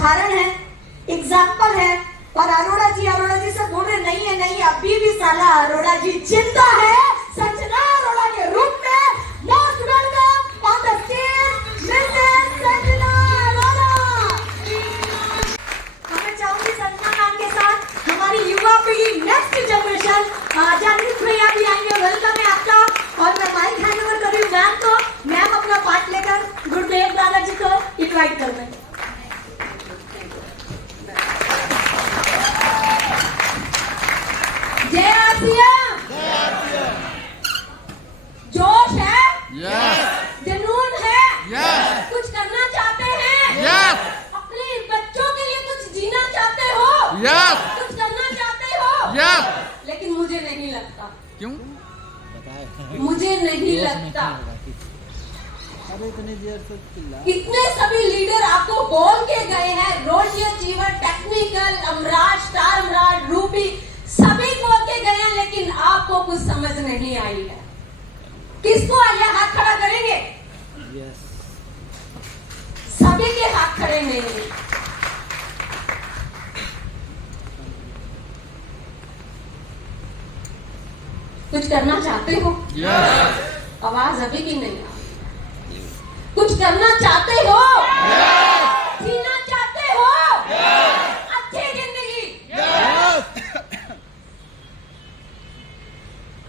उदाहरण है, एग्जाम्पल है। और अरोड़ा जी से बोल रहे नहीं है, नहीं, अभी भी साला अरोड़ा जी जिंदा है संजना अरोड़ा के रूप में। Most welcome on the stage Mrs Sanjana Arora. मैं चाहूंगी संजना मैम के साथ हमारी युवा पीढ़ी, नेक्स्ट जनरेशन, जानवी भैया भी आएंगे। वेलकम है आपका। और मैं माइक हैंड ओवर कर रही हूँ मैम को। मैम अपना पार्ट लेकर गुरुदेव दादाजी को इनवाइट कर रहे हैं। जय आसिया, जोश है, जुनून है, कुछ करना चाहते हैं, अपने बच्चों के लिए कुछ जीना चाहते हो, कुछ करना चाहते हो, लेकिन मुझे नहीं लगता। क्यों? मुझे नहीं लगता। कितने सभी लीडर आपको बोल के गए हैं, रोजी अचीवर, टेक्निकल, अमराज, स्टार अमराज, रूबी, सभी बोल के गए हैं, लेकिन आपको कुछ समझ नहीं आई है। किसको आया? हाथ खड़ा करेंगे? सभी के हाथ खड़े नहीं है। कुछ करना चाहते हो? आवाज अभी भी नहीं आ। कुछ करना चाहते हो? जीना चाहते हो अच्छी जिंदगी?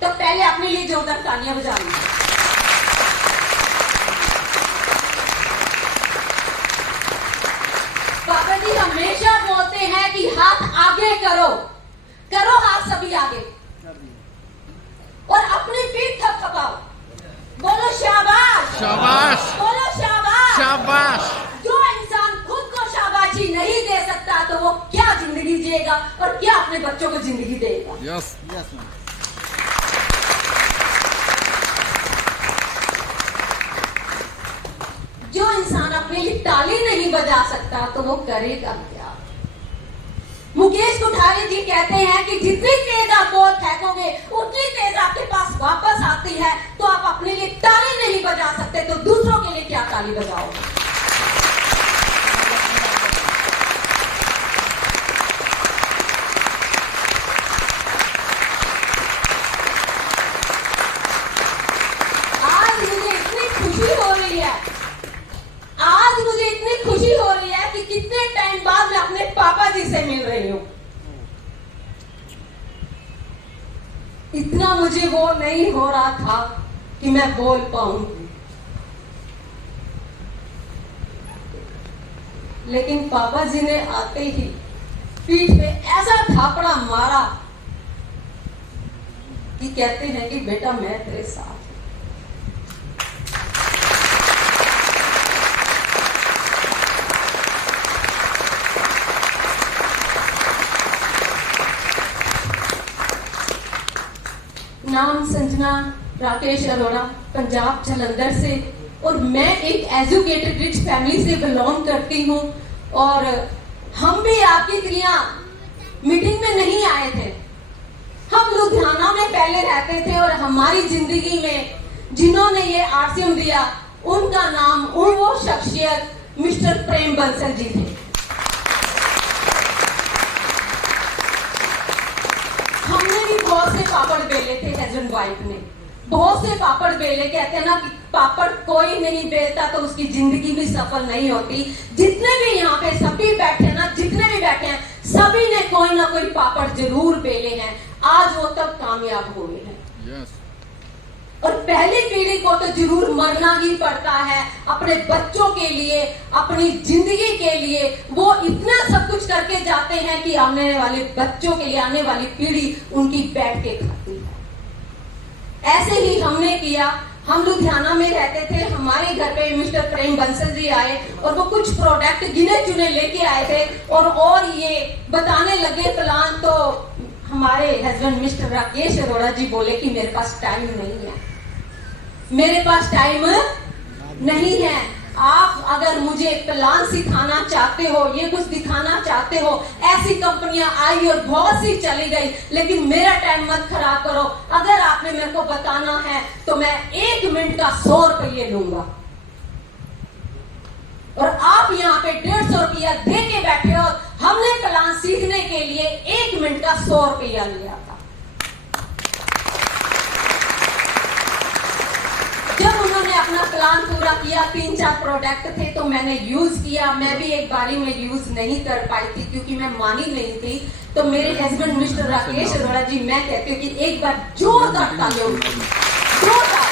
तो पहले अपने लिए जोरदार तालियां बजा लो। बाबा जी हमेशा बोलते हैं कि हाथ आगे करो, करो हाथ सभी आगे, और अपनी पीठ थपथपाओ। बोलो शाबाश, शाबाश, बोलो शाबाश, शाबाश। जो इंसान खुद को शाबाशी नहीं दे सकता तो वो क्या जिंदगी जिएगा और क्या अपने बच्चों को जिंदगी देगा? Yes yes. जो इंसान अपने लिए ताली नहीं बजा सकता तो वो करेगा क्या? मुकेश कोठारी जी कहते हैं कि जितनी तेज आप बॉल फेंकोगे उतनी तेज आपके पास वापस आती है। तो आप अपने लिए ताली नहीं बजा सकते तो दूसरों के लिए क्या ताली बजाओगे? आज मुझे इतनी खुशी हो रही है, आज मुझे इतनी खुशी हो रही है कि कितने टाइम बाद मैं अपने पापा जी से मिल रही हूँ। इतना मुझे वो नहीं हो रहा था कि मैं बोल पाऊंगी, लेकिन पापा जी ने आते ही पीठ पे ऐसा थापड़ा मारा कि कहते हैं कि बेटा मैं तेरे साथ हूं। नाम संजना राकेश अरोड़ा, पंजाब जलंधर से, और मैं एक एजुकेटेड रिच फैमिली से बिलोंग करती हूँ। और हम भी आपकी तरह मीटिंग में नहीं आए थे। हम लुधियाना में पहले रहते थे और हमारी जिंदगी में जिन्होंने ये आरसीएम दिया उनका नाम, वो शख्सियत मिस्टर प्रेम बंसल जी थे। हमने भी बहुत से पापड़ बेले थे, हस्बैंड वाइफ ने बहुत से पापड़ बेले। कहते हैं ना कि पापड़ कोई नहीं बेलता तो उसकी जिंदगी भी सफल नहीं होती। जितने भी यहाँ पे सभी बैठे ना, जितने भी बैठे हैं, सभी ने कोई ना कोई पापड़ जरूर बेले हैं। आज वो तब कामयाब हुए हैं। और पहली पीढ़ी को तो जरूर मरना ही पड़ता है अपने बच्चों के लिए, अपनी जिंदगी के लिए। वो इतना सब कुछ करके जाते हैं कि आने वाले बच्चों के लिए, आने वाली पीढ़ी उनकी बैठ के खाती है। ऐसे ही हमने किया। हम लुधियाना में रहते थे, हमारे घर पे मिस्टर प्रेम बंसल जी आए और वो कुछ प्रोडक्ट गिने चुने लेके आए थे और ये बताने लगे प्लान। तो हमारे हस्बैंड मिस्टर राकेश अरोड़ा जी बोले कि मेरे पास टाइम नहीं है, मेरे पास टाइम नहीं है। आप अगर मुझे प्लान सिखाना चाहते हो, ये कुछ दिखाना चाहते हो, ऐसी कंपनियां आई और बहुत सी चली गई, लेकिन मेरा टाइम मत खराब करो। अगर आपने मेरे को बताना है तो मैं 1 मिनट का 100 रुपये लूंगा, और आप यहाँ पे 150 500 रुपया दे के बैठे हो। हमने प्लान सीखने के लिए 1 मिनट का 100 रुपया लिया था। जब उन्होंने अपना प्लान पूरा किया, 3-4 प्रोडक्ट थे तो मैंने यूज किया। मैं भी एक बारी में यूज नहीं कर पाई थी क्योंकि मैं मानी नहीं थी। तो मेरे हस्बैंड मिस्टर राकेश अरोड़ा जी, मैं कहती हूँ कि एक बार जोरदार तालियों, जोरदार।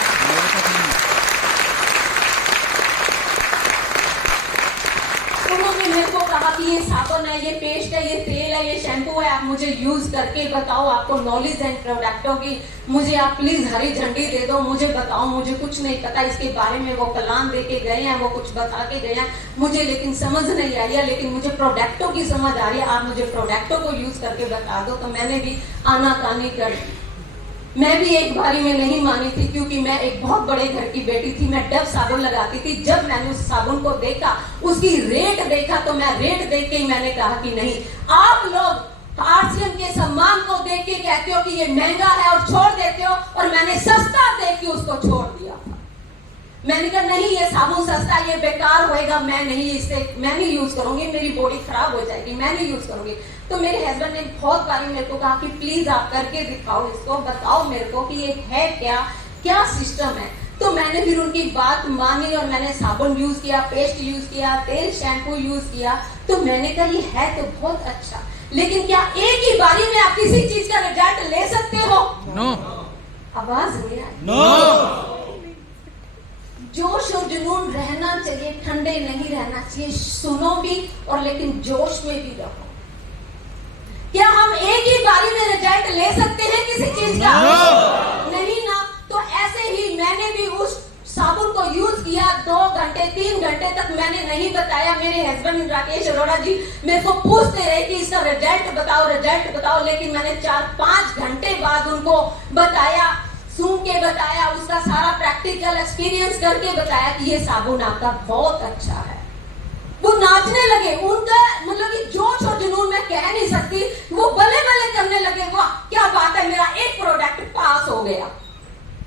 उन्होंने मेरे को कहा कि ये साबुन है, ये पेस्ट है, ये तेल है, ये शैम्पू है, आप मुझे यूज करके बताओ, आपको नॉलेज है प्रोडक्टों की, मुझे आप प्लीज हरी झंडी दे दो, मुझे बताओ, मुझे कुछ नहीं पता इसके बारे में। वो प्लान दे के गए हैं, वो कुछ बता के गए हैं मुझे, लेकिन समझ नहीं आई है। लेकिन मुझे प्रोडक्टों की समझ आ रही है, आप मुझे प्रोडक्टों को यूज करके बता दो। तो मैंने भी आनाकानी कर दी। मैं भी एक बारी में नहीं मानी थी क्योंकि मैं एक बहुत बड़े घर की बेटी थी। मैं डव साबुन लगाती थी। जब मैंने उस साबुन को देखा, उसकी रेट देखा, तो मैं रेट देख के ही मैंने कहा कि नहीं, आप लोग आरसीएम के सम्मान को देख के कहते हो कि ये महंगा है और छोड़ देते हो, और मैंने सस्ता देख के उसको छोड़ दिया। मैंने कहा नहीं, ये साबुन सस्ता, ये बेकार होएगा, मैं नहीं यूज करूंगी, मेरी बॉडी खराब हो जाएगी, मैं नहीं यूज करूंगी। तो मेरे हस्बैंड ने बहुत बारी मेरे को कहा कि प्लीज आप करके दिखाओ इसको, बताओ मेरे को कि ये है क्या सिस्टम है। तो मैंने फिर उनकी बात मानी और मैंने साबुन यूज किया, पेस्ट यूज किया, तेल शैम्पू यूज किया। तो मैंने कहा ये है तो बहुत अच्छा, लेकिन क्या एक ही बारी में आप किसी चीज का रिजल्ट ले सकते हो? नो। आवाज नहीं आई। नो। जोश और जुनून रहना चाहिए, ठंडे नहीं रहना चाहिए। सुनो भी और लेकिन जोश में भी रहो। क्या हम एक ही बारी में रिजल्ट ले सकते हैं किसी चीज का? नहीं ना। तो ऐसे ही मैंने भी उस साबुन को यूज किया 2 घंटे 3 घंटे तक मैंने नहीं बताया। मेरे हस्बैंड राकेश अरोड़ा जी मेरे को पूछते रहे कि इसका रिजल्ट बताओ, लेकिन मैंने 4-5 घंटे बाद उनको बताया, सुन के बताया, उसका सारा प्रैक्टिकल एक्सपीरियंस करके बताया कि ये साबुन आपका बहुत अच्छा है। वो नाचने लगे, उनका मतलब कि जोश और जुनून मैं कह नहीं सकती, वो बल्ले बल्ले करने लगे, वाह क्या बात है, मेरा एक प्रोडक्ट पास हो गया।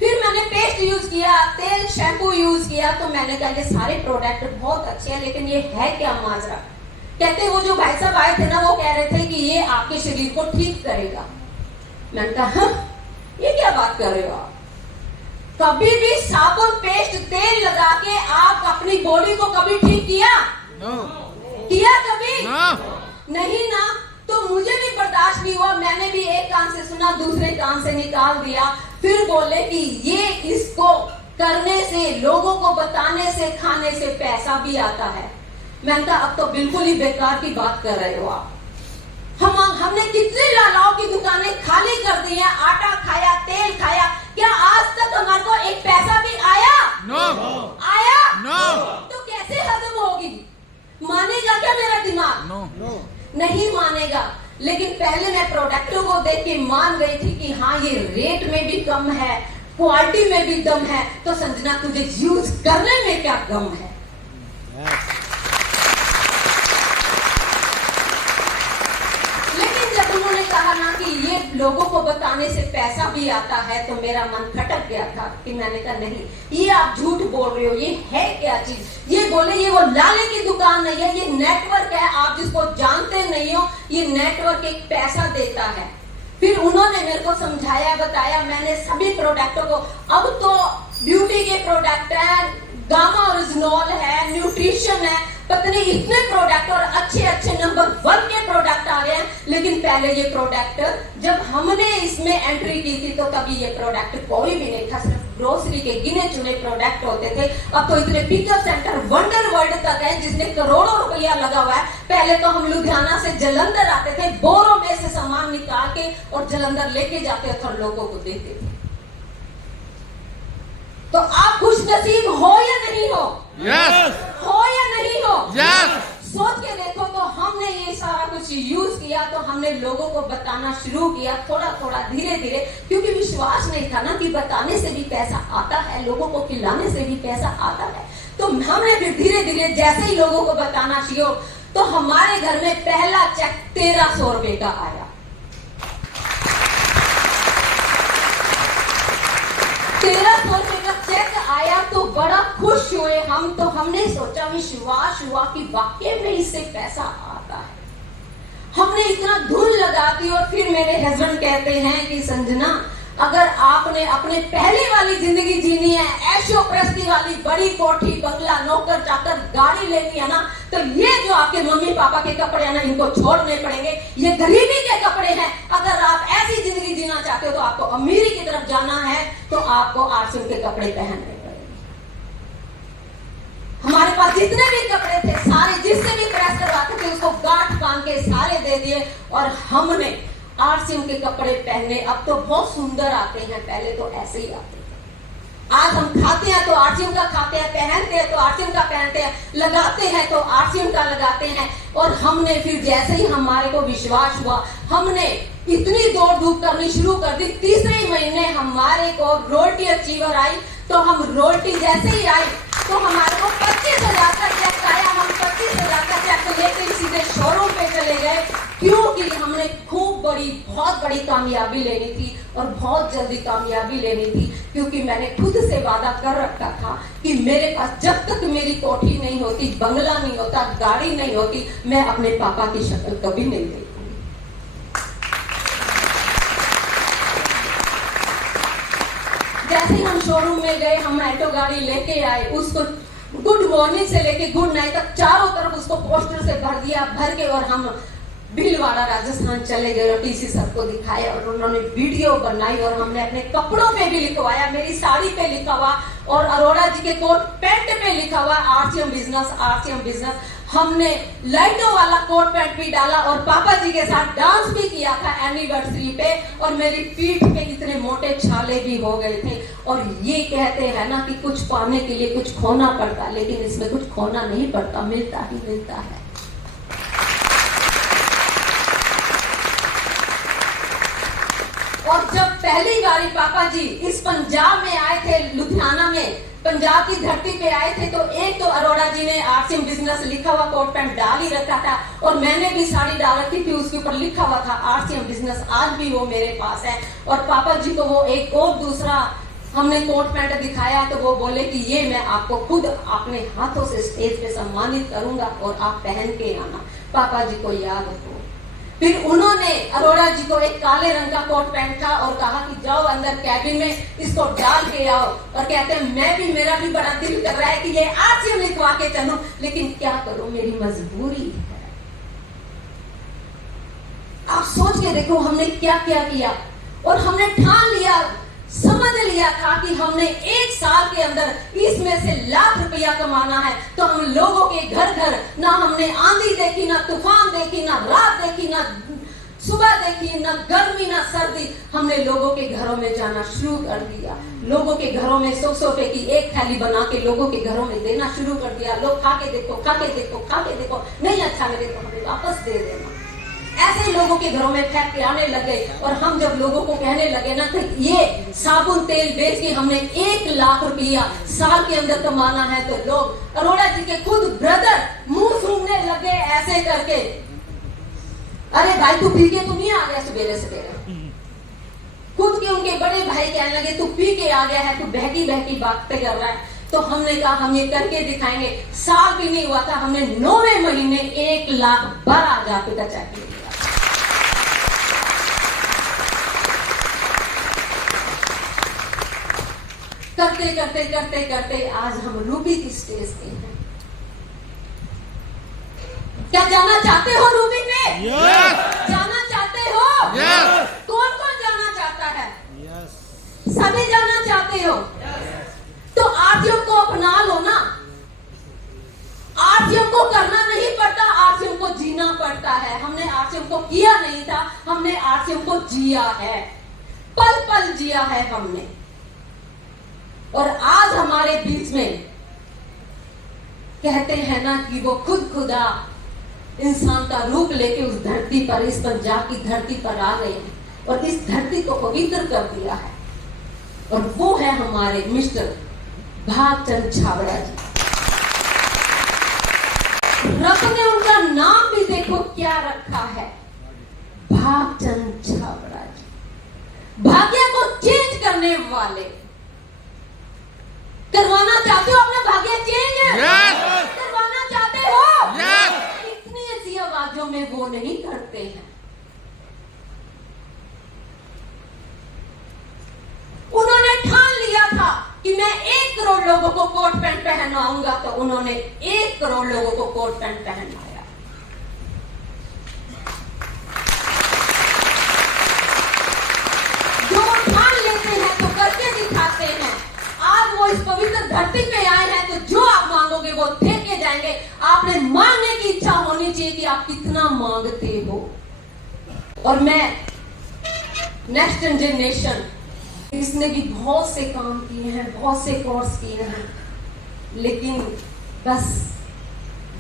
फिर मैंने पेस्ट यूज किया, तेल शैम्पू यूज किया। तो मैंने कहा ये सारे प्रोडक्ट बहुत अच्छे हैं, लेकिन ये है क्या माजरा? कहते वो जो भाई साहब आए थे ना, वो कह रहे थे कि ये आपके शरीर को ठीक करेगा। मैंने कहा ये क्या बात कर रहे हो आप? कभी भी साबुन पेस्ट तेल लगा के आप अपनी बॉडी को कभी ठीक किया? किया कभी? नहीं ना। तो मुझे भी बर्दाश्त नहीं हुआ। मैंने भी एक कान से सुना, दूसरे कान से निकाल दिया। फिर बोले कि ये इसको करने से, लोगों को बताने से, खाने से पैसा भी आता है। मैंने कहा अब तो बिल्कुल ही बेकार की बात कर रहे हो आप। हमने कितने लालाओं की दुकानें खाली कर दी हैं, आटा खाया, तेल खाया, क्या आज तक हमारे को एक पैसा भी आया? आया? तो कैसे हजम होगी? मानेगा क्या मेरा दिमाग? नहीं मानेगा। लेकिन पहले मैं प्रोडक्टों को देख के मान गई थी कि हाँ ये रेट में भी कम है, क्वालिटी में भी दम है। तो संजना तुझे यूज करने में क्या गम है? लेकिन जब उन्होंने कहा ना कि ये लोगों को बताने से पैसा भी आता है, तो मेरा मन खटक गया था कि मैंने कहा नहीं, ये आप झूठ बोल रहे हो, ये है क्या चीज? ये बोले ये वो लाले की दुकान नहीं है, ये नेटवर्क है, आप जिसको जानते नहीं हो, ये नेटवर्क एक पैसा देता है। फिर उन्होंने मेरे को समझाया, बताया। मैंने सभी प्रोडक्टों को, अब तो ब्यूटी के प्रोडक्ट है, गामा ओरिजिनल है, न्यूट्रिशन है, पता नहीं इतने प्रोडक्ट और अच्छे नंबर 1 के प्रोडक्ट आ गए हैं। लेकिन पहले ये प्रोडक्ट जब हमने इसमें एंट्री की थी तो तभी ये प्रोडक्ट कोई भी नहीं था, सिर्फ ग्रोसरी के गिने चुने प्रोडक्ट होते थे। अब तो इतने पिकअप सेंटर वंडर वर्ल्ड तक है जिसमें करोड़ों रुपया लगा हुआ है। पहले तो हम लुधियाना से जलंधर आते थे, बोरों में से सामान निकाल के और जलंधर लेके जाते थे और लोगों को देते थे। तो आप खुश नसीब हो या नहीं हो? यस। हो या नहीं हो? यस। सोच के देखो। तो हमने ये सारा कुछ यूज किया, तो हमने लोगों को बताना शुरू किया, थोड़ा धीरे धीरे, क्योंकि विश्वास नहीं था ना कि बताने से भी पैसा आता है, लोगों को खिलाने से भी पैसा आता है। तो हमने फिर धीरे धीरे जैसे ही लोगों को बताना शुरू, तो हमारे घर में पहला चेक 1300 रुपए का आया। 1300 रुपए का चेक आया तो बड़ा खुश हुए हम, तो हमने सोचा, विश्वास हुआ कि वाकई में इससे पैसा आता है। हमने इतना धुन लगा दी और फिर मेरे हस्बैंड कहते हैं कि संजना, अगर आपने अपने पहले वाली जिंदगी जीनी है, ऐशो प्रस्ती वाली, बड़ी कोठी, बंगला, नौकर चाकर, गाड़ी लेनी है ना, तो ये जो आपके मम्मी पापा के कपड़े हैं ना, इनको छोड़ने पड़ेंगे। ये गरीबी के कपड़े हैं। अगर आप ऐसी जिंदगी जीना चाहते हो तो आपको अमीरी की तरफ जाना है, तो आपको आरसीएम के कपड़े पहनने पड़ेंगे। हमारे पास जितने भी कपड़े थे सारे, जिससे भी प्रेस करवाते थे उसको गांठ बांध के सारे दे दिए और हमने आरसीएम के कपड़े पहने। अब तो बहुत सुंदर आते हैं, पहले तो ऐसे ही आते थे। आज हम खाते हैं तो आरसीएम का खाते हैं, पहनते हैं तो आरसीएम का पहनते हैं, लगाते हैं तो आरसीएम का लगाते हैं। और हमने फिर जैसे ही हमारे को विश्वास हुआ, हमने इतनी दौड़ धूप करनी शुरू कर दी। तीसरे महीने हमारे को रोटी अचीवर आई, तो हम रोटी जैसे ही आई तो हमारे को 25,000 का चेक आया। हम 25,000 का चेक लेकर सीधे शोरूम पे चले गए, क्योंकि हमने बहुत बड़ी कामयाबी लेनी थी और बहुत जल्दी कामयाबी लेनी थी। क्योंकि मैंने खुद से वादा कर रखा था कि मेरे पास जब तक मेरी कोठी नहीं होती, बंगला नहीं होता, गाड़ी नहीं होती, मैं अपने पापा की शक्ल कभी नहीं देखूंगी। जैसे ही हम शोरूम में गए, हम ऑटो गाड़ी लेके आए, उसको गुड मॉर्निंग से लेके गुड नाइट तक चारों तरफ उसको पोस्टर से भर दिया, भर के और हम भीलवाड़ा राजस्थान चले गए और टीसी सर को दिखाया और उन्होंने वीडियो बनाई और हमने अपने कपड़ों पे भी लिखवाया, मेरी साड़ी पे लिखा हुआ और अरोड़ा जी के कोट पैंट पे लिखा हुआ आरसीएम बिजनेस, आरसीएम बिजनेस। हमने लाइटों वाला कोट पैंट भी डाला और पापा जी के साथ डांस भी किया था एनिवर्सरी पे, और मेरी पीठ पे इतने मोटे छाले भी हो गए थे। और ये कहते हैं ना कि कुछ पाने के लिए कुछ खोना पड़ता, लेकिन इसमें कुछ खोना नहीं पड़ता, मिलता ही मिलता है। और जब पहली बारी पापा जी इस पंजाब में आए थे, लुधियाना में, पंजाब की धरती पे आए थे, तो एक तो अरोड़ा जी ने आरसीएम बिजनेस लिखा हुआ कोट पैंट डाल ही रखा था और मैंने भी साड़ी डाल रखी थी, उसके ऊपर लिखा हुआ था आरसीएम बिजनेस। आज भी वो मेरे पास है। और पापा जी को वो एक और दूसरा हमने कोट पैंट दिखाया तो वो बोले कि ये मैं आपको खुद अपने हाथों से स्टेज पे सम्मानित करूंगा और आप पहन के आना। पापा जी को याद हो। फिर उन्होंने अरोड़ा जी को एक काले रंग का कोट पैंट था और कहा कि जाओ अंदर कैबिन में इसको डाल के आओ। और कहते हैं मैं भी, मेरा भी बड़ा दिल कर रहा है कि ये आरसीएम लिखवा के चलूं, लेकिन क्या करूं, मेरी मजबूरी है। आप सोच के देखो हमने क्या क्या किया। और हमने ठान लिया, समझ लिया था कि हमने एक साल के अंदर इसमें से लाख रुपया कमाना है। तो हम लोगों के घर घर, ना हमने आंधी देखी, ना तूफान देखी, ना रात देखी, ना सुबह देखी, ना गर्मी ना सर्दी, हमने लोगों के घरों में जाना शुरू कर दिया। लोगों के घरों में 100 रुपए की एक थैली बना के लोगों के घरों में देना शुरू कर दिया। लोग खा के देखो, खा के देखो, खा के देखो, नहीं अच्छा लगे तो हमें वापस दे देना। ऐसे ही लोगों के घरों में फेंक के आने लगे। और हम जब लोगों को कहने लगे ना कि ये साबुन तेल बेच के हमने 1 लाख रुपया साल के अंदर कमाना है, तो लोग, अरोड़ा जी के खुद ब्रदर मुंह सूंघने लगे ऐसे करके, अरे भाई तू पी के तू नहीं आ गया सवेरे सवेरे। खुद के उनके बड़े भाई कहने लगे तू पी के आ गया है, तू बहकी बहकी बातें कर रहा है। तो हमने कहा हम ये करके दिखाएंगे। साल भी नहीं हुआ था, हमने 9वें महीने 1,12,000 रुपए का चेक लिया। करते करते करते करते आज हम रूबी की स्टेज पे हैं। क्या जाना चाहते हो रूबी पे? yes! जाना चाहते हो? yes! कौन कौन जाना चाहता है? yes! सभी जाना चाहते हो? yes! तो आरसीएम को अपना लो ना। आरसीएम को करना नहीं पड़ता, आरसीएम को जीना पड़ता है। हमने आरसीएम को किया नहीं था, हमने आरसीएम को जिया है, पल पल जिया है हमने। और आज हमारे बीच में कहते हैं ना कि वो खुद खुदा इंसान का रूप लेके उस धरती पर, इस पंजाब की धरती पर आ गए हैं और इस धरती को पवित्र कर दिया है। और वो है हमारे मिस्टर भागचंद छाबड़ा जी। रब ने उनका नाम भी देखो क्या रखा है, भागचंद छाबड़ा जी। भाग्य को चेंज करने वाले। करवाना चाहते हो अपना भाग्य चेंज? Yes. करवाना चाहते हो? Yes. इतनी ऐसी आवाजों में वो नहीं करते हैं। उन्होंने ठान लिया था कि मैं 1 करोड़ लोगों को कोट पैंट पहनाऊंगा, तो उन्होंने 1 करोड़ लोगों को कोट पैंट पहनाया। जो ठान लेते हैं तो करके दिखाते हैं। आज वो इस पवित्र धरती पे आए हैं, तो जो आप मांगोगे वो दे के जाएंगे। आपने मांगने की इच्छा होनी चाहिए कि आप कितना मांगते हो। और मैं नेक्स्ट जनरेशन, इसने भी बहुत से काम किए हैं, बहुत से कोर्स किए हैं, लेकिन बस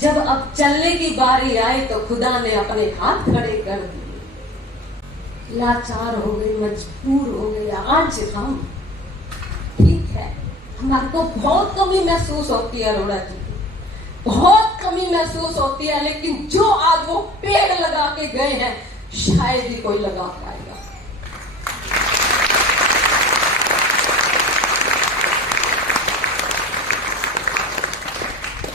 जब अब चलने की बारी आई तो खुदा ने अपने हाथ खड़े कर दिए। लाचार हो गए, मजबूर हो गए। आज हम ठीक है, हमारे को बहुत कमी महसूस होती है अरोड़ा जी की, बहुत कमी महसूस होती है, लेकिन जो आज वो पेड़ लगा के गए हैं शायद ही कोई लगा पाएगा।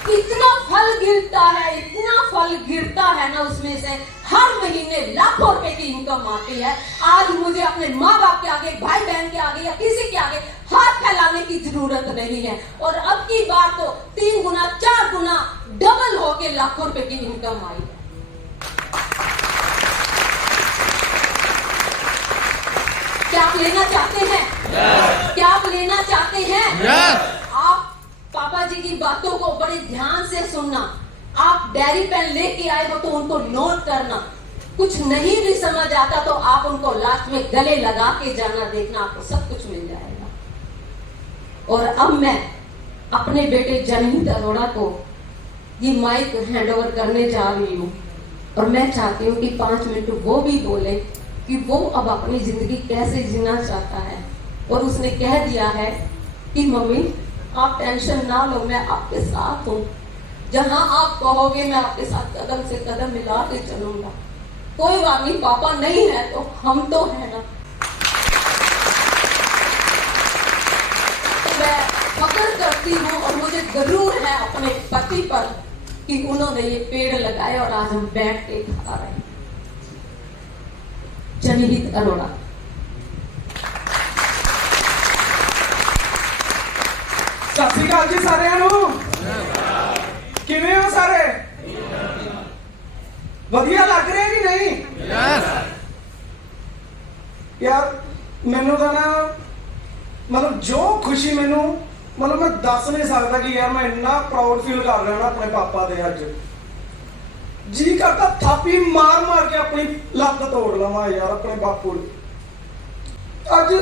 इतना फल गिरता है, इतना फल गिरता है ना, उसमें से हर महीने लाखों रुपए की इनकम आती है। आज मुझे अपने माँ बाप के आगे, भाई बहन के आगे या किसी के आगे हाथ फैलाने की जरूरत नहीं है। और अब की बार तो 3 गुना 4 गुना डबल होके लाखों रुपए की इनकम आई है। क्या आप लेना चाहते हैं? Yes. क्या आप लेना चाहते हैं? Yes. आप पापा जी की बातों को बड़े ध्यान से सुनना। आप डायरी पेन लेके आए हो तो उनको नोट करना। कुछ नहीं भी समझ आता तो आप उनको लास्ट में गले लगा के जाना, देखना आपको सब कुछ मिल जाएगा। और अब मैं अपने बेटे जनहित अरोड़ा को ये माइक हैंडओवर करने जा रही हूँ, और मैं चाहती हूँ कि 5 मिनट वो भी बोले कि वो अब अपनी जिंदगी कैसे जीना चाहता है। और उसने कह दिया है कि मम्मी आप टेंशन ना लो, मैं आपके साथ हूँ। जहां आप कहोगे मैं आपके साथ कदम से कदम मिला के चलूंगा। कोई बात नहीं, पापा नहीं है तो हम तो है ना। तो मैं फख्र करती हूँ और मुझे जरूर है अपने पति पर कि उन्होंने ये पेड़ लगाए और आज हम बैठ के खा रहे हैं। जनहित अरोड़ा। सत श्री अकाल जी साਰਿਆਂ ਨੂੰ। ਕਿਵੇਂ ਹੋ ਸਾਰੇ? ਵਧੀਆ ਲੱਗ ਰਿਹਾ ਕਿ ਨਹੀਂ? Yes. ਯਾਰ ਮੈਨੂੰ ਤਾਂ ਨਾ ਮਤਲਬ ਜੋ ਖੁਸ਼ੀ ਮੈਨੂੰ ਮਤਲਬ ਮੈਂ ਦੱਸ ਨਹੀਂ ਸਕਦਾ ਕਿ ਯਾਰ ਮੈਂ ਇੰਨਾ ਪ੍ਰਾਊਡ ਫੀਲ ਕਰ ਰਿਹਾ ਨਾ ਆਪਣੇ ਪਾਪਾ ਦੇ ਅੱਜ। ਜੀ ਕਰਦਾ ਥਾਪੀ ਮਾਰ ਮਾਰ ਕੇ ਆਪਣੀ ਲੱਤ ਤੋੜ ਲਵਾਂ ਯਾਰ ਆਪਣੇ ਬਾਪੂ ਦੀ। ਅੱਜ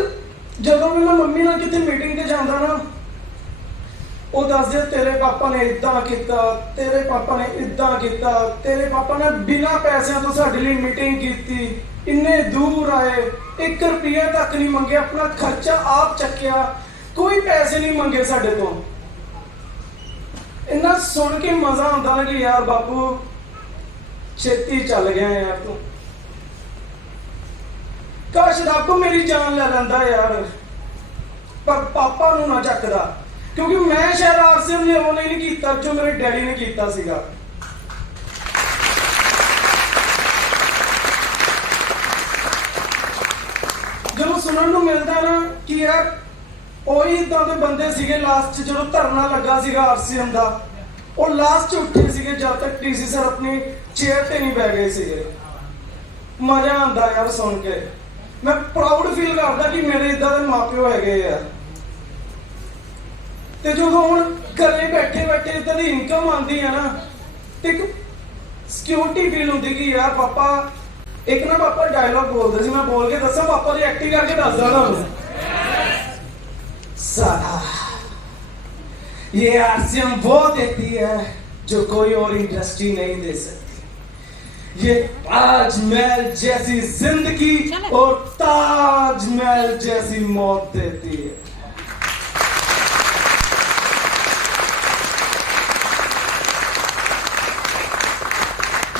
ਜਦੋਂ ਵੀ ਮੈਂ ਮੰਮੀ ਨਾਲ ਕਿਤੇ ਮੀਟਿੰਗ ਤੇ ਜਾਂਦਾ ਨਾ, ਉਹ ਦੱਸਦੇ ਤੇਰੇ ਪਾਪਾ ਨੇ ਇਦਾਂ ਕੀਤਾ, ਤੇਰੇ ਪਾਪਾ ਨੇ ਇਦਾਂ ਕੀਤਾ, ਤੇਰੇ ਪਾਪਾ ਨੇ ਬਿਨਾਂ ਪੈਸਿਆਂ ਤੋਂ ਸਾਡੇ ਲਈ ਮੀਟਿੰਗ ਕੀਤੀ, ਇੰਨੇ ਦੂਰ ਆਏ, 1 ਰੁਪਿਆ ਤੱਕ ਨਹੀਂ ਮੰਗੇ, ਆਪਣਾ ਖਰਚਾ ਆਪ ਚੱਕਿਆ, ਕੋਈ ਪੈਸੇ ਨਹੀਂ ਮੰਗੇ ਸਾਡੇ ਤੋਂ। ਇੰਨਾ ਸੁਣ ਕੇ ਮਜ਼ਾ ਆਉਂਦਾ ਨਾ ਕਿ ਯਾਰ ਬਾਪੂ ਛੇਤੀ ਚੱਲ ਗਿਆ ਯਾਰ ਤੂੰ। ਕਾਸ਼ ਰੱਬ ਮੇਰੀ ਜਾਨ ਲੈ ਲੈਂਦਾ ਯਾਰ, ਪਰ ਪਾਪਾ ਨੂੰ ਨਾ ਚੱਕਦਾ, ਕਿਉਂਕਿ ਮੈਂ ਸ਼ਾਇਦ ਆਰਸੀਐਮ ਨੇ ਉਹ ਨਹੀਂ ਕੀਤਾ ਜੋ ਮੇਰੇ ਡੈਡੀ ਨੇ ਕੀਤਾ ਸੀਗਾ। ਜਦੋਂ ਸੁਣਨ ਨੂੰ ਮਿਲਦਾ ਨਾ ਕਿ ਯਾਰ ਉਹੀ ਇਦਾਂ ਦੇ ਬੰਦੇ ਸੀਗੇ ਲਾਸਟ ਜਦੋਂ ਧਰਨਾ ਲੱਗਾ ਸੀਗਾ ਆਰਸੀਐਮ ਦਾ, ਉਹ ਲਾਸਟ 'ਚ ਉੱਠੇ ਸੀਗੇ ਜਦ ਤੱਕ ਡੀਸੀ ਸਰ ਆਪਣੀ ਚੇਅਰ ਤੇ ਨਹੀਂ ਬਹਿ ਗਏ ਸੀਗੇ। ਮਜ਼ਾ ਆਉਂਦਾ ਯਾਰ ਸੁਣ ਕੇ। ਮੈਂ ਪ੍ਰਾਊਡ ਫੀਲ ਕਰਦਾ ਕਿ ਮੇਰੇ ਇਦਾਂ ਦੇ ਮਾਪਿਓ ਹੈਗੇ ਆ। ਤੇ ਜਦੋਂ ਹੁਣ ਘਰੇ ਬੈਠੇ ਬੈਠੇ ਇਦਾਂ ਦੀ ਇਨਕਮ ਆਉਂਦੀ ਹੈ ਨਾ, ਤੇ ਇੱਕ ਸਿਕਿਉਰਿਟੀ ਫੀਲ ਹੁੰਦੀ ਕਿ ਯਾਰ ਪਾਪਾ, ਇੱਕ ਨਾ ਪਾਪਾ ਡਾਇਲੌਗ ਬੋਲਦੇ ਸੀ, ਮੈਂ ਬੋਲ ਕੇ ਦੱਸਾਂ, ਪਾਪਾ ਦੀ ਐਕਟਿੰਗ ਕਰਕੇ ਦੱਸਦਾ ਤੁਹਾਨੂੰ। साला ये आरसीएम वो देती है जो कोई और इंडस्ट्री नहीं दे सकती। ये ताजमहल जैसी जिंदगी और ताजमहल जैसी मौत देती है।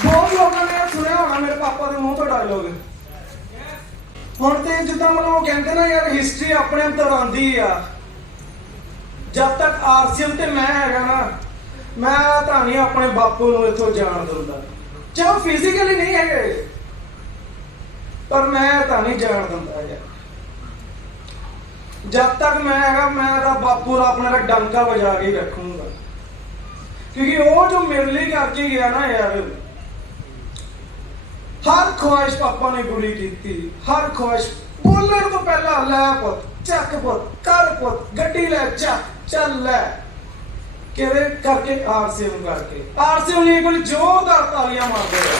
बहुत लोगों ने सुना होना मेरे पापा के मुंह तो डायलॉग। ਹੁਣ ਤੇ ਜਿੱਦਾਂ ਮਤਲਬ ਉਹ ਕਹਿੰਦੇ ਨਾ ਯਾਰ ਹਿਸਟਰੀ ਆਪਣੇ ਅੰਦਰ ਆਉਂਦੀ ਆ, ਜਦ ਤੱਕ ਆਰਸੀਐਮ ਤੇ ਮੈਂ ਹੈਗਾ ਨਾ, ਮੈਂ ਤਾਂ ਨਹੀਂ ਆਪਣੇ ਬਾਪੂ ਨੂੰ ਇੱਥੋਂ ਜਾਣ ਦਿੰਦਾ। ਚਲੋ ਫਿਜ਼ੀਕਲੀ ਨਹੀਂ ਹੈਗੇ, ਪਰ ਮੈਂ ਤਾਂ ਨਹੀਂ ਜਾਣ ਦਿੰਦਾ ਯਾਰ। ਜਦ ਤੱਕ ਮੈਂ ਹੈਗਾ, ਮੈਂ ਤਾਂ ਬਾਪੂ ਦਾ ਆਪਣੇ ਦਾ ਡੰਕਾ ਵਜਾ ਕੇ ਹੀ ਰੱਖੂੰਗਾ, ਕਿਉਂਕਿ ਉਹ ਜੋ ਮੇਰੇ ਲਈ ਕਰਕੇ ਗਿਆ ਨਾ ਯਾਰ, ਹਰ ਖੁਆਇਸ਼ ਪਾਪਾ ਨੇ ਪੂਰੀ ਕੀਤੀ। ਹਰ ਖੁਆਇਸ਼ ਬੋਲਣ ਤੋਂ ਪਹਿਲਾਂ, ਲੈ ਪੁੱਤ, ਚੱਕ ਪੁੱਤ, ਕਰ ਪੁੱਤ, ਗੱਡੀ ਲੈ, ਚੱਲ ਲੈ, ਕਿਹੜੇ ਕਰਕੇ? ਆਰਸੀਐਮ ਕਰਕੇ। ਆਰਸੀਐਮ ਲਈ ਕੋਈ ਜ਼ੋਰਦਾਰ ਤਾਲੀਆਂ ਮਾਰਦੇ ਆ।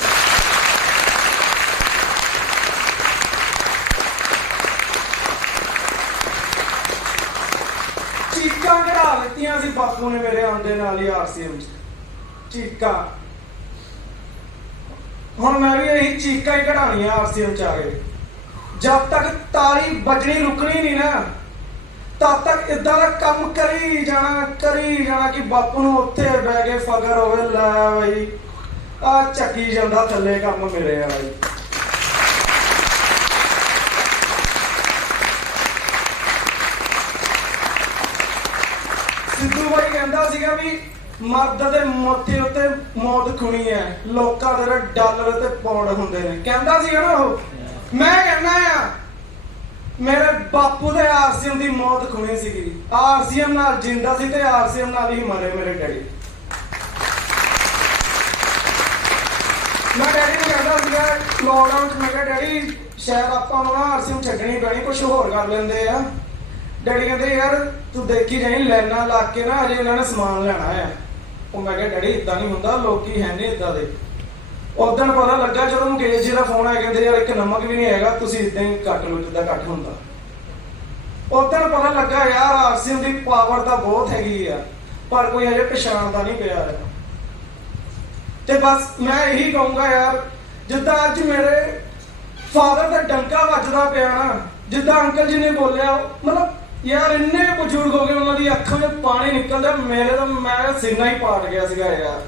ਚੀਕਾਂ ਕਢਾ ਲਿੱਤੀਆਂ ਸੀ ਬਾਪੂ ਨੇ ਮੇਰੇ ਆਉਂਦੇ ਨਾਲ ਹੀ ਆਰਸੀਐਮ ਚ, ਚੀਕਾਂ। ਹੁਣ ਮੈਂ ਵੀ ਇਹੀ ਚੀਕਾਂ ਹੀ ਕਢਾਉਣੀਆਂ ਆਰਸੀਐਮ ਚ ਆ ਕੇ। ਜਦ ਤੱਕ ਤਾਰੀ ਵੱਜਣੀ ਰੁਕਣੀ ਨਹੀਂ ਨਾ, ਤਦ ਤੱਕ ਇਦਾਂ ਦਾ ਕੰਮ ਕਰੀ ਜਾਣਾ ਕਿ ਬਾਪੂ ਨੂੰ ਉੱਥੇ ਬਹਿ ਕੇ ਫਕਰ ਹੋਵੇ, ਲੈ ਬਈ ਆ ਚੱਕੀ ਜਾਂਦਾ ਥੱਲੇ ਕੰਮ ਮੇਰੇ ਆ ਬਈ। ਸਿੱਧੂ ਬਾਈ ਕਹਿੰਦਾ ਸੀਗਾ ਵੀ ਮਰਦ ਦੇ ਮੱਥੇ ਉੱਤੇ ਮੌਤ ਖੁਣੀ ਹੈ, ਲੋਕਾਂ ਦੇ ਡਾਲਰ ਤੇ ਪਾਉਂਡ ਹੁੰਦੇ ਨੇ, ਕਹਿੰਦਾ ਸੀਗਾ ਨਾ ਉਹ। ਮੈਂ ਕਹਿੰਦਾ ਆ, ਮੇਰੇ ਬਾਪੂ ਦੇ ਆਰਸੀਐਮ ਦੀ ਮੌਤ ਖੁਣੀ ਸੀਗੀ। ਆਰਸੀਐਮ ਨਾਲ ਜਿੰਦਾ ਸੀ ਤੇ ਆਰਸੀਐਮ ਨਾਲ ਹੀ ਮਰੇ ਮੇਰੇ ਡੈਡੀ। ਮੈਂ ਡੈਡੀ ਨੂੰ ਕਹਿੰਦਾ ਸੀਗਾ ਲੋਕਡਾਊਨ 'ਚ, ਮੈਂ ਕਿਹਾ ਡੈਡੀ ਸ਼ਾਇਦ ਆਪਾਂ ਨੂੰ ਨਾ ਆਰਸੀਐਮ ਛੱਡਣੀ ਪੈਣੀ, ਕੁਛ ਹੋਰ ਕਰ ਲੈਂਦੇ ਆ। ਡੈਡੀ ਕਹਿੰਦੇ ਯਾਰ ਤੂੰ ਦੇਖੀ ਜਾਈਂ, ਲਾਈਨਾਂ ਲੱਗ ਕੇ ਨਾ ਅਜੇ ਇਹਨਾਂ ਨੇ ਸਮਾਨ ਲੈਣਾ ਆ। ਉਹ ਮੈਂ ਕਿਹਾ ਡੈਡੀ ਇਦਾਂ ਨਹੀਂ ਹੁੰਦਾ, ਲੋਕੀ ਹੈ ਨਹੀਂ ਇਦਾਂ ਦੇ। ਉਦੋਂ ਪਤਾ ਲੱਗਾ ਜਦੋਂ ਮੁਕੇਸ਼ ਜੀ ਦਾ ਫੋਨ ਆਇਆ, ਕਹਿੰਦੇ ਯਾਰ ਇੱਕ ਨਮਕ ਵੀ ਨਹੀਂ ਹੈਗਾ, ਤੁਸੀਂ ਇਦਾਂ ਹੀ ਕੱਟ ਲਓ ਜਿੱਦਾਂ ਕੱਟ ਹੁੰਦਾ। ਉਦੋਂ ਪਤਾ ਲੱਗਾ ਯਾਰ ਆਰਸੀਐਮ ਦੀ ਪਾਵਰ ਤਾਂ ਬਹੁਤ ਹੈਗੀ ਆ, ਪਰ ਕੋਈ ਅਜੇ ਪਛਾਣਦਾ ਨਹੀਂ ਪਿਆ। ਤੇ ਬਸ ਮੈਂ ਇਹੀ ਕਹੂੰਗਾ ਯਾਰ, ਜਿੱਦਾਂ ਅੱਜ ਮੇਰੇ ਫਾਦਰ ਦਾ ਡੰਕਾ ਵੱਜਦਾ ਪਿਆ ਨਾ, ਜਿੱਦਾਂ ਅੰਕਲ ਜੀ ਨੇ ਬੋਲਿਆ, ਮਤਲਬ ਯਾਰ ਇੰਨੇ ਬਜ਼ੁਰਗ ਹੋ ਗਏ, ਉਹਨਾਂ ਦੀ ਅੱਖਾਂ 'ਚ ਪਾਣੀ ਨਿਕਲਦਾ, ਮੇਰੇ ਤਾਂ ਮੈਂ ਸੀਨਾ ਹੀ ਪਾਟ ਗਿਆ ਸੀਗਾ ਯਾਰ।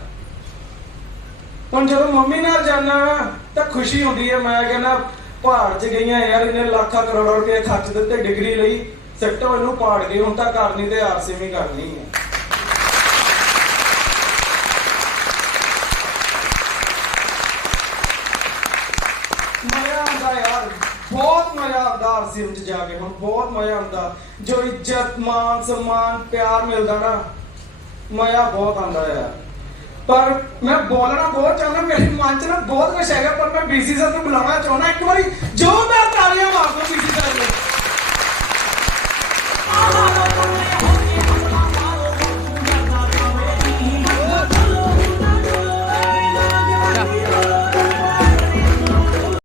ਹੁਣ ਜਦੋਂ ਮੰਮੀ ਨਾਲ ਜਾਣਾ ਤਾਂ ਖੁਸ਼ੀ ਹੁੰਦੀ ਹੈ। ਮੈਂ ਕਹਿੰਦਾ ਪਹਾੜ 'ਚ ਗਈਆਂ ਯਾਰ, ਇਹਨੇ ਲੱਖਾਂ ਕਰੋੜਾਂ ਰੁਪਏ ਖਰਚ ਦਿੱਤੇ ਡਿਗਰੀ ਲਈ, ਸਿੱਟੋ ਇਹਨੂੰ ਪਾੜ ਗਈ, ਹੁਣ ਤਾਂ ਕਰਨੀ ਤੇ ਆਰਸੀਐਮ ਹੀ ਕਰਨੀ ਹੈ। ਮਜ਼ਾ ਆਉਂਦਾ ਯਾਰ, ਬਹੁਤ ਮਜ਼ਾ ਆਉਂਦਾ ਆਰਸੀਐਮ 'ਚ ਜਾ ਕੇ। ਹੁਣ ਬਹੁਤ ਮਜ਼ਾ ਆਉਂਦਾ, ਜੋ ਇੱਜ਼ਤ ਮਾਨ ਸਨਮਾਨ ਪਿਆਰ ਮਿਲਦਾ ਨਾ, ਮਜ਼ਾ ਬਹੁਤ ਆਉਂਦਾ ਯਾਰ। ਪਰ ਮੈਂ ਬੋਲਣਾ ਬਹੁਤ ਚਾਹੁੰਦਾ, ਮੇਰੇ ਮਨ 'ਚ ਨਾ ਬਹੁਤ ਕੁਛ ਹੈਗਾ, ਪਰ ਮੈਂ ਬੀਸੀ ਸਰ ਨੂੰ ਬੁਲਾਉਣਾ ਚਾਹੁੰਦਾ। ਇੱਕ ਵਾਰੀ ਜੋ